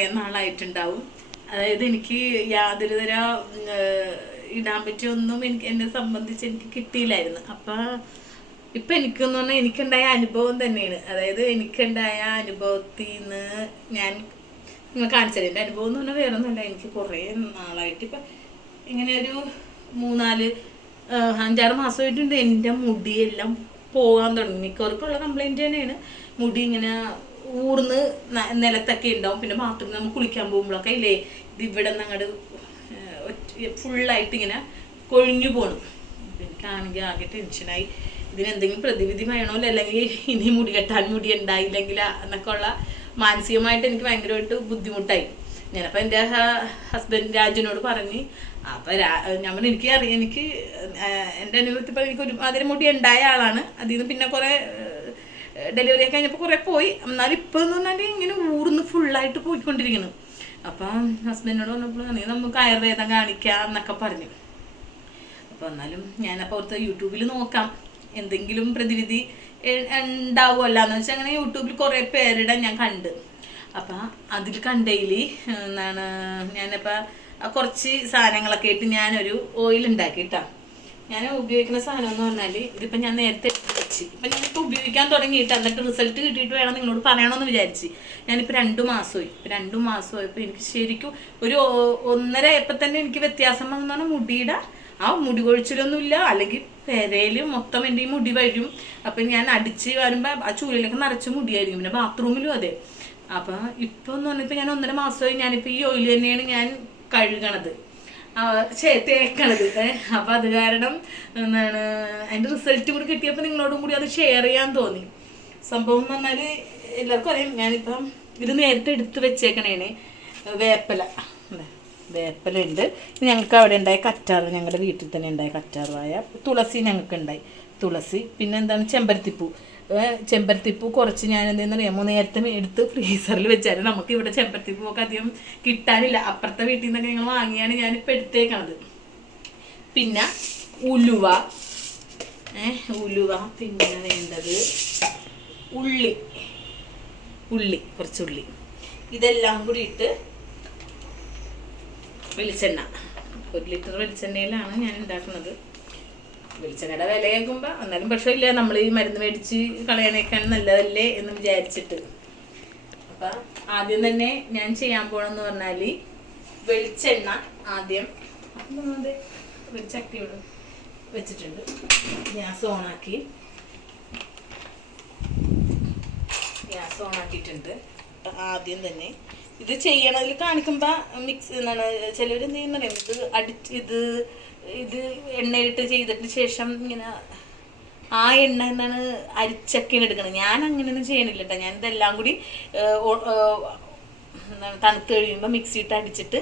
കുറേ നാളായിട്ടുണ്ടാവും. അതായത് എനിക്ക് യാതൊരു തര ഇടാൻ പറ്റിയൊന്നും എന്നെ സംബന്ധിച്ച് എനിക്ക് കിട്ടിയില്ലായിരുന്നു. അപ്പം ഇപ്പം എനിക്കെന്ന് പറഞ്ഞാൽ എനിക്കുണ്ടായ അനുഭവം തന്നെയാണ്. അതായത് എനിക്കുണ്ടായ അനുഭവത്തിൽ നിന്ന് ഞാൻ നിങ്ങൾ കാണിച്ചത്. എൻ്റെ അനുഭവം എന്ന് പറഞ്ഞാൽ വേറെ ഒന്നുമല്ല. എനിക്ക് കുറേ നാളായിട്ട് ഇപ്പം ഇങ്ങനെ ഒരു 5-6 മാസമായിട്ടുണ്ട് എൻ്റെ മുടിയെല്ലാം പോകാൻ തുടങ്ങി. മിക്കവർക്കുള്ള കംപ്ലൈൻറ്റ് തന്നെയാണ്. മുടി ഇങ്ങനെ ഊർന്ന് നിലത്തൊക്കെ ഉണ്ടാവും. പിന്നെ ബാത്റൂമിൽ നമ്മൾ കുളിക്കാൻ പോകുമ്പോഴൊക്കെ ഇല്ലേ ഇത് ഇവിടെ നിന്ന് അങ്ങോട്ട് ഫുള്ളായിട്ട് ഇങ്ങനെ കൊഴിഞ്ഞു പോകണം. എനിക്കാണെങ്കിൽ ആകെ ടെൻഷനായി. ഇതിനെന്തെങ്കിലും പ്രതിവിധി വേണമല്ലോ, അല്ലെങ്കിൽ ഇനി മുടി കെട്ടാൻ മുടി ഉണ്ടായില്ലെങ്കിൽ എന്നൊക്കെ ഉള്ള മാനസികമായിട്ട് എനിക്ക് ഭയങ്കരമായിട്ട് ബുദ്ധിമുട്ടായി. ഞാനപ്പോൾ എൻ്റെ ഹസ്ബൻഡ് രാജുവിനോട് പറഞ്ഞ്. അപ്പം ഞാൻ എനിക്ക് എൻ്റെ അനുഭവത്തിൽ ഇപ്പോൾ എനിക്ക് ഒരുമാതിരി മുടി ഉണ്ടായ ആളാണ്. അതിൽ നിന്ന് പിന്നെ കുറേ ഡെലിവറി ഒക്കെ കഴിഞ്ഞപ്പോൾ കുറേ പോയി. എന്നാലും ഇപ്പോൾ എന്ന് പറഞ്ഞാൽ ഇങ്ങനെ ഊർന്ന് ഫുള്ളായിട്ട് പോയിക്കൊണ്ടിരിക്കുന്നു. അപ്പം ഹസ്ബൻഡിനോട് പറഞ്ഞപ്പോൾ നമുക്ക് ആയുർവേദം കാണിക്കാം എന്നൊക്കെ പറഞ്ഞു. അപ്പോൾ എന്നാലും ഞാനപ്പോൾ ഓർത്ത് യൂട്യൂബിൽ നോക്കാം, എന്തെങ്കിലും പ്രതിവിധി ഉണ്ടാവുമല്ലോ എന്ന് വെച്ചാൽ അങ്ങനെ യൂട്യൂബിൽ കുറേ പേരുടെ ഞാൻ കണ്ട്. അപ്പം അതിൽ കണ്ടതിൽ എന്താണ് ഞാനിപ്പോൾ കുറച്ച് സാധനങ്ങളൊക്കെ ആയിട്ട് ഞാനൊരു ഓയിൽ ഉണ്ടാക്കിയിട്ടാണ്. ഞാൻ ഉപയോഗിക്കുന്ന സാധനം എന്ന് പറഞ്ഞാൽ ഇതിപ്പോൾ ഞാൻ നേരത്തെ വെച്ച് ഇപ്പം ഞാനിപ്പോൾ ഉപയോഗിക്കാൻ തുടങ്ങിയിട്ട് എന്നിട്ട് റിസൾട്ട് കിട്ടിയിട്ട് വേണം നിങ്ങളോട് പറയണമെന്ന് വിചാരിച്ച്. ഞാനിപ്പോൾ 2 മാസമായി. 2 മാസമായപ്പോൾ എനിക്ക് ശരിക്കും ഒരു 1.5 ആയപ്പോൾ തന്നെ എനിക്ക് വ്യത്യാസം വന്നു പറഞ്ഞാൽ മുടിയുടെ ആ മുടി കൊഴിച്ചിലൊന്നുമില്ല. അല്ലെങ്കിൽ പെരയിൽ മൊത്തം എൻ്റെ ഈ മുടി വരും. അപ്പം ഞാൻ അടിച്ച് വരുമ്പോൾ ആ ചൂലിലൊക്കെ നിറച്ച് മുടിയായിരിക്കും. പിന്നെ ബാത്റൂമിലും അതെ. അപ്പം ഇപ്പോൾ എന്ന് പറഞ്ഞപ്പോൾ ഞാൻ 1.5 മാസമായി ഞാനിപ്പോൾ ഈ ഓയിൽ തന്നെയാണ് ഞാൻ കഴുകണത്, തേക്കണത്. അപ്പം അത് കാരണം എന്താണ് അതിൻ്റെ റിസൾട്ട് കൂടി കിട്ടിയപ്പോൾ നിങ്ങളോടും കൂടി അത് ഷെയർ ചെയ്യാൻ തോന്നി. സംഭവം എന്ന് പറഞ്ഞാൽ എല്ലാവർക്കും അറിയാം. ഞാനിപ്പം ഇത് നേരത്തെ എടുത്ത് വെച്ചേക്കണേണ്. വേപ്പല ഉണ്ട്. ഞങ്ങൾക്ക് അവിടെ ഉണ്ടായ കറ്റാറ്, ഞങ്ങളുടെ വീട്ടിൽ തന്നെ ഉണ്ടായ കറ്റാറായ തുളസി ഞങ്ങൾക്ക് ഉണ്ടായി. തുളസി പിന്നെ എന്താണ് ചെമ്പരത്തിപ്പൂ കുറച്ച് ഞാൻ എന്തെന്ന് അറിയാമോ നേരത്തെ എടുത്ത് ഫ്രീസറിൽ വെച്ചാൽ നമുക്ക് ഇവിടെ ചെമ്പരത്തിപ്പൂവൊക്കെ അധികം കിട്ടാനില്ല. അപ്പുറത്തെ വീട്ടിൽ നിന്നൊക്കെ ഞങ്ങൾ വാങ്ങിയാണ് ഞാനിപ്പോൾ എടുത്തേക്കണത്. പിന്നെ ഉലുവ, പിന്നെ വേണ്ടത് കുറച്ചുള്ളി, ഇതെല്ലാം കൂടി ഇട്ട് വെളിച്ചെണ്ണ. 1 ലിറ്റർ വെളിച്ചെണ്ണയിലാണ് ഞാൻ ഉണ്ടാക്കുന്നത്. വെളിച്ചെണ്ണയുടെ വില കേൾക്കുമ്പോൾ എന്നാലും പ്രശ്നമില്ല, നമ്മൾ ഈ മരുന്ന് മേടിച്ച് കളയാനേക്കാൾ നല്ലതല്ലേ എന്ന് വിചാരിച്ചിട്ട്. അപ്പം ആദ്യം തന്നെ ഞാൻ ചെയ്യാൻ പോകണമെന്ന് പറഞ്ഞാൽ വെളിച്ചെണ്ണ ആദ്യം ചട്ടി വെച്ചിട്ടുണ്ട്. ഗ്യാസ് ഓണാക്കിയിട്ടുണ്ട്. ആദ്യം തന്നെ ഇത് ചെയ്യണതിൽ കാണിക്കുമ്പോൾ മിക്സ് എന്താണ് ചിലർ എന്ത് ചെയ്യുന്ന ഇത് എണ്ണയിട്ട് ചെയ്തിട്ട് ശേഷം ഇങ്ങനെ ആ എണ്ണ എന്താണ് അരിച്ചൊക്കെയാണ് എടുക്കണം. ഞാൻ അങ്ങനെയൊന്നും ചെയ്യണില്ല കേട്ടോ. ഞാൻ ഇതെല്ലാം കൂടി തണുത്ത് കഴിയുമ്പോൾ മിക്സിയിട്ട് അടിച്ചിട്ട്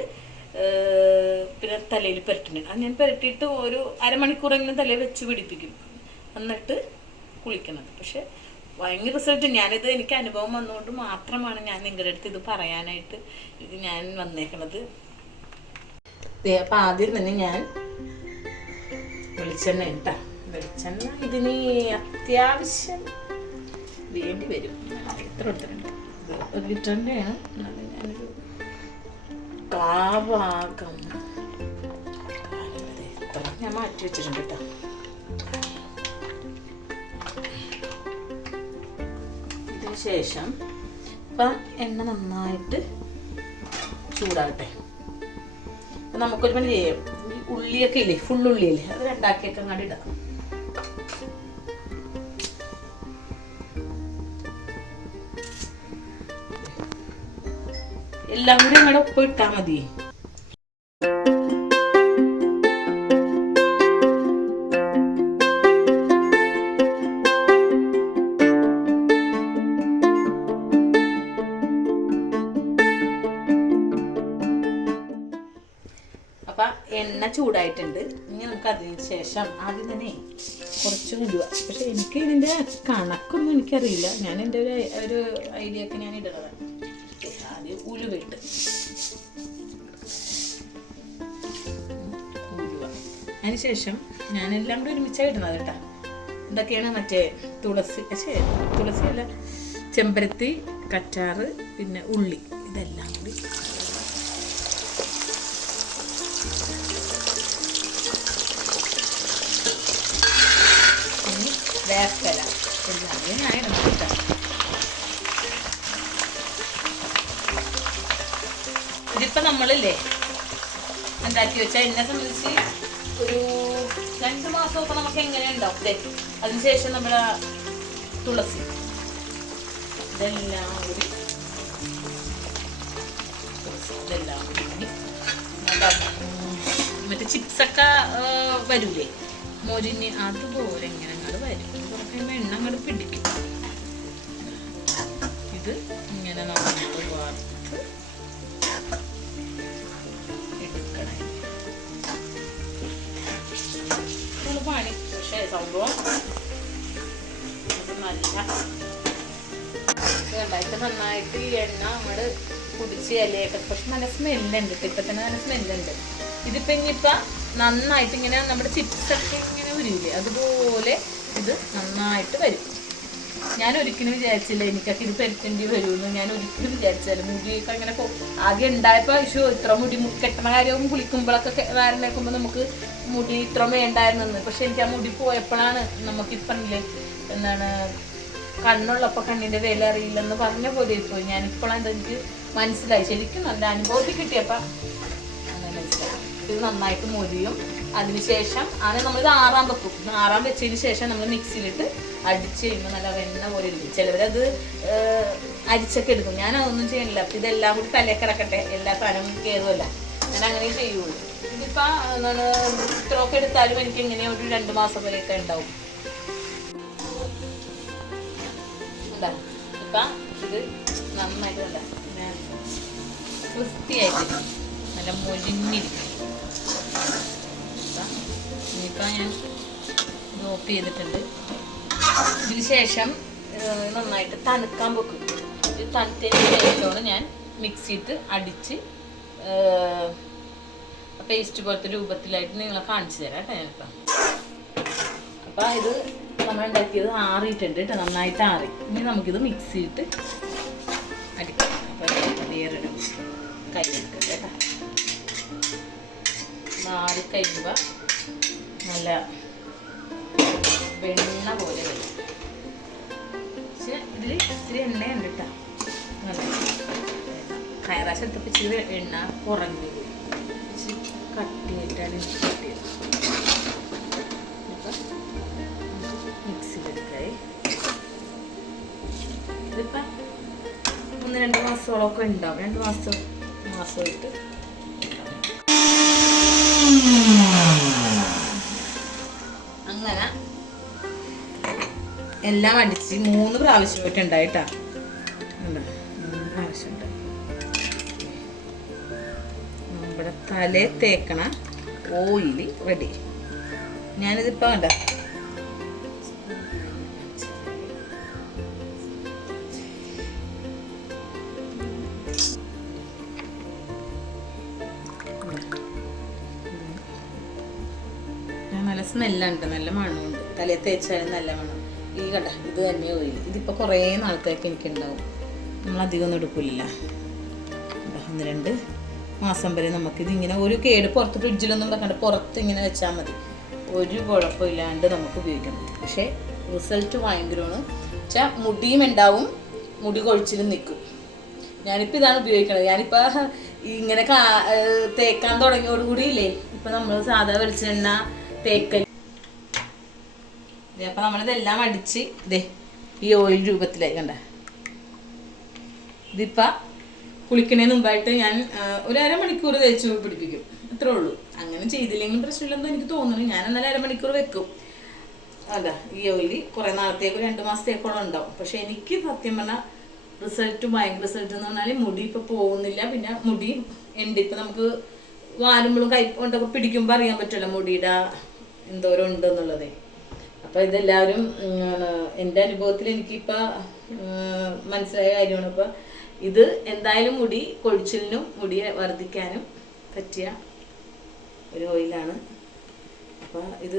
പിന്നെ തലയിൽ പുരട്ടുന്നുണ്ട്. അത് ഞാൻ പുരട്ടിയിട്ട് ഒരു അരമണിക്കൂറെങ്കിലും തലയിൽ വെച്ച് പിടിപ്പിക്കും, എന്നിട്ട് കുളിക്കണത്. പക്ഷെ ഭയങ്കര റിസൾട്ട്. ഞാനിത് എനിക്ക് അനുഭവം വന്നുകൊണ്ട് മാത്രമാണ് ഞാൻ നിങ്ങളുടെ അടുത്ത് ഇത് പറയാനായിട്ട് ഞാൻ വന്നേക്കണത്. അപ്പം ആദ്യം തന്നെ ഞാൻ വെളിച്ചെണ്ണ വെളിച്ചെണ്ണ ഇതിന് അത്യാവശ്യം വേണ്ടി വരും. എത്ര എടുത്തിട്ടുണ്ട്? 1 ലിറ്ററിൻ്റെയാണ്. ഞാനൊരു ഭാഗം ഞാൻ മാറ്റി വെച്ചിട്ടുണ്ട് കേട്ടോ. ഇതിന് ശേഷം ഇപ്പം എണ്ണ നന്നായിട്ട് ചൂടാകട്ടെ. അപ്പം നമുക്കൊരു പണി ചെയ്യാം. ഉള്ളിയൊക്കെ ഇല്ലേ, ഫുള്ളുള്ളിയല്ലേ, അത് 2 ആക്കിയൊക്കെ അങ്ങോട്ട് ഇടാം. എല്ലാം കൂടി അങ്ങോട്ട് ഒപ്പം ഇട്ടാൽ മതി. അപ്പം എണ്ണ ചൂടായിട്ടുണ്ട്. ഇനി നമുക്ക് അതിന് ശേഷം ആദ്യം തന്നെ കുറച്ച് ഉലുവ. പക്ഷെ എനിക്ക് ഇതിൻ്റെ കണക്കൊന്നും എനിക്കറിയില്ല. ഞാൻ എൻ്റെ ഒരു ഐഡിയ ഒക്കെ ഞാൻ ഇടുന്നതാണ്. ആദ്യം ഉലുവ. അതിനുശേഷം ഞാനെല്ലാം കൂടി ഒരുമിച്ചാണ് ഇടുന്നത് കേട്ടോ. എന്തൊക്കെയാണ് മറ്റേ തുളസിയല്ല, ചെമ്പരത്തി, കറ്റാറ്, പിന്നെ ഉള്ളി, ഇതെല്ലാം കൂടി ഇനി വേർക്കല എല്ലാം ഞാൻ ഇടുന്നിട്ടാണ്. ഇതിപ്പോൾ നമ്മളില്ലേ ഉണ്ടാക്കി വെച്ചാൽ എന്നെ സംബന്ധിച്ച് ഒരു 2 മാസമൊക്കെ നമുക്ക് എങ്ങനെ ഉണ്ടാവും. അതിനുശേഷം നമ്മുടെ തുളസി ഇതെല്ലാം കൂടി മറ്റേ ചിപ്സൊക്കെ വരൂലേ മോരിന്, അതുപോലെ ഇങ്ങനെ അങ്ങോട്ട് വരും. കുറച്ച് കഴിയുമ്പോൾ എണ്ണ അങ്ങോട്ട് പിടിക്കും. ഇത് ഇങ്ങനെ നമ്മൾ വാർത്ത് എടുക്കണം. പണി പക്ഷേ സംഭവം നല്ല ഇപ്പൊ നന്നായിട്ട് ഈ എണ്ണ അങ്ങോട്ട് കുടിച്ച് ഇലയൊക്കെ, പക്ഷെ നല്ല സ്മെല്ലുണ്ട്. ഇപ്പൊ തന്നെ നല്ല സ്മെല്ലുണ്ട്. ഇതിപ്പോ ഇനിയിപ്പോ നന്നായിട്ട് ഇങ്ങനെ നമ്മുടെ ചിപ്സൊക്കെ ഇങ്ങനെ ഉരിയില്ലേ, അതുപോലെ ഇത് നന്നായിട്ട് വരും. ഞാൻ ഒരിക്കലും വിചാരിച്ചില്ല എനിക്കൊക്കെ ഇത് പെരുത്തേണ്ടി വരുമെന്ന്. ഞാൻ ഒരിക്കലും വിചാരിച്ചില്ല. മുടിയൊക്കെ അങ്ങനെ ആദ്യം ഉണ്ടായപ്പോൾ ഇഷ്യൂ ഇത്ര മുടി കെട്ടണ കാര്യവും കുളിക്കുമ്പോഴൊക്കെ വാരനേക്കുമ്പോൾ നമുക്ക് മുടി ഇത്ര വേണ്ടായിരുന്നെന്ന്. പക്ഷെ എനിക്ക് ആ മുടി പോയപ്പോഴാണ് നമുക്കിപ്പം എന്താണ് കണ്ണുള്ളപ്പോൾ കണ്ണിൻ്റെ വില അറിയില്ലെന്ന് പറഞ്ഞ പോലെ ഇപ്പോൾ ഞാനിപ്പോഴാണ് എനിക്ക് മനസ്സിലായി. ശരിക്കും നല്ല അനുഭവത്തിൽ കിട്ടിയപ്പോൾ അങ്ങനെ മനസ്സിലായി. ഇത് നന്നായിട്ട് മൊരിയും. അതിനുശേഷം ആണ് നമ്മളിത് ആറാൻ വെക്കും. ആറാൻ വെച്ചതിന് ശേഷം നമ്മൾ മിക്സിയിലിട്ട് അടിച്ച് കഴിയുമ്പോൾ നല്ല വെണ്ണ പോലെ ഇരിക്കും. ചിലവരത് അരിച്ചൊക്കെ എടുക്കും. ഞാൻ അതൊന്നും ചെയ്യണില്ല. അപ്പം ഇതെല്ലാം കൂടി തലക്കിറക്കട്ടെ, എല്ലാ സാധനവും കയറുമല്ല, ഞാൻ അങ്ങനെ ചെയ്യുള്ളൂ. ഇതിപ്പോൾ എന്താണ് ഇത്രയൊക്കെ എടുത്താലും എനിക്ക് എങ്ങനെയാണ് ഒരു 2 മാസം വരെയൊക്കെ ഉണ്ടാവും. എന്താ ഇപ്പം ഇത് നന്നായിട്ട് കണ്ട പിന്നെ വൃത്തിയായിട്ട് നല്ല മൊരിഞ്ഞിരിക്കും. ഇനിയിപ്പോൾ ഞാൻ ഇത് ഓഫ് ചെയ്തിട്ടുണ്ട്. ഇതിന് ശേഷം നന്നായിട്ട് തണുക്കാൻ വെക്കും. ഇത് തണുത്തതിന് ശേഷമാണ് ഞാൻ മിക്സിയിട്ട് അടിച്ച് പേസ്റ്റ് പോലത്തെ രൂപത്തിലായിട്ട് നിങ്ങളെ കാണിച്ചു തരാം കേട്ടോ ഞാനിപ്പം. അപ്പം ഇത് നമ്മൾ ഉണ്ടാക്കിയത് ആറിയിട്ടുണ്ട് കേട്ടോ, നന്നായിട്ട് ആറി. ഇനി നമുക്കിത് മിക്സിയിട്ട് അടിക്കാം. അപ്പോൾ വേറൊരു കൈ എടുക്കാം കേട്ടോ. ആറി കഴിയുമ്പോൾ നല്ല വെണ്ണ പോലെ വരും. പക്ഷെ ഇതിൽ ഇത്തിരി എണ്ണയുണ്ട് കേട്ടോ. നല്ല കയറാശം എടുത്തപ്പോൾ ഇച്ചിരി എണ്ണ കുറഞ്ഞു പോയി. ഇച്ചിരി കട്ടിയായിട്ടാണ് എനിക്ക് കിട്ടിയത്. അപ്പം മിക്സിയിലെടുക്കായി. ഇതിപ്പം 1-2 മാസത്തോളമൊക്കെ ഉണ്ടാവും. 2 മാസമായിട്ട് അങ്ങനെ എല്ലാം അടിച്ച് 3 പ്രാവശ്യമായിട്ട് ഉണ്ടായിട്ടാ. 3 പ്രാവശ്യം ഉണ്ടായി. നമ്മുടെ തലേ തേക്കണ ഓയിൽ റെഡി. ഞാനിതിപ്പോൾ കണ്ട നല്ല സ്മെല്ലുണ്ട്, നല്ല മണമുണ്ട്. തലേ തേച്ചാലും നല്ല മണം. ഈ കണ്ട ഇത് തന്നെ ഓയിൽ. ഇതിപ്പോൾ കുറേ നാളത്തേക്ക് എനിക്കുണ്ടാവും. നമ്മളധികം ഒന്നും എടുക്കില്ല. 1-2 മാസം വരെ നമുക്കിതിങ്ങനെ ഒരു കേട് പുറത്ത് ഫ്രിഡ്ജിലൊന്നും വെക്കണ്ട, പുറത്ത് ഇങ്ങനെ വെച്ചാൽ മതി. ഒരു കുഴപ്പമില്ലാണ്ട് നമുക്ക് ഉപയോഗിക്കാൻ പറ്റും. പക്ഷേ റിസൾട്ട് ഭയങ്കരമാണ്. വെച്ചാൽ മുടിയും ഉണ്ടാവും, മുടി കൊഴിച്ചിലും നിൽക്കും. ഞാനിപ്പോൾ ഇതാണ് ഉപയോഗിക്കണത്. ഞാനിപ്പോൾ ഇങ്ങനെ തേക്കാൻ തുടങ്ങിയോടുകൂടി ഇല്ലേ ഇപ്പം നമ്മൾ സാധാ വെളിച്ചെണ്ണ തേക്കൽ. അപ്പം നമ്മളിതെല്ലാം അടിച്ച് ഇതേ ഈ ഓയിൽ രൂപത്തിലായി കണ്ട. ഇതിപ്പോൾ കുളിക്കണതിന് മുമ്പായിട്ട് ഞാൻ ഒരു 1/2 മണിക്കൂർ തേച്ച് പിടിപ്പിക്കും. അത്രേ ഉള്ളൂ. അങ്ങനെ ചെയ്തില്ലെങ്കിലും പ്രശ്നമില്ലെന്ന് എനിക്ക് തോന്നുന്നു. ഞാൻ എന്നാലും 1/2 മണിക്കൂർ വെക്കും. അതാ ഈ ഓയിൽ കുറേ നാളത്തേക്ക് 2 മാസത്തേക്കോളം ഉണ്ടാവും. പക്ഷെ എനിക്ക് സത്യം പറഞ്ഞാൽ ഭയങ്കര റിസൾട്ട് എന്ന് പറഞ്ഞാൽ മുടി ഇപ്പോൾ പോകുന്നില്ല. പിന്നെ മുടി ഉണ്ട്. ഇപ്പം നമുക്ക് വാരുമ്പോഴും കൈ കൊണ്ടൊക്കെ പിടിക്കുമ്പോൾ അറിയാൻ പറ്റുമല്ലോ മുടിയുടെ എന്തോരം ഉണ്ടെന്നുള്ളത്. അപ്പോൾ ഇതെല്ലാവരും എൻ്റെ അനുഭവത്തിൽ എനിക്കിപ്പോൾ മനസ്സിലായ കാര്യമാണ്. അപ്പോൾ ഇത് എന്തായാലും മുടി കൊഴിച്ചിലിനും മുടി വർദ്ധിക്കാനും പറ്റിയ ഒരു ഓയിലാണ്. അപ്പോൾ ഇത്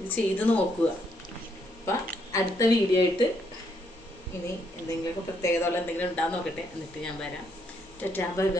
ഇത് ചെയ്ത് നോക്കുക. അപ്പം അടുത്ത വീഡിയോ ആയിട്ട് ഇനി എന്തെങ്കിലുമൊക്കെ പ്രത്യേകത എന്തെങ്കിലും ഉണ്ടാകുന്ന നോക്കട്ടെ, എന്നിട്ട് ഞാൻ വരാം. Tata bye bye.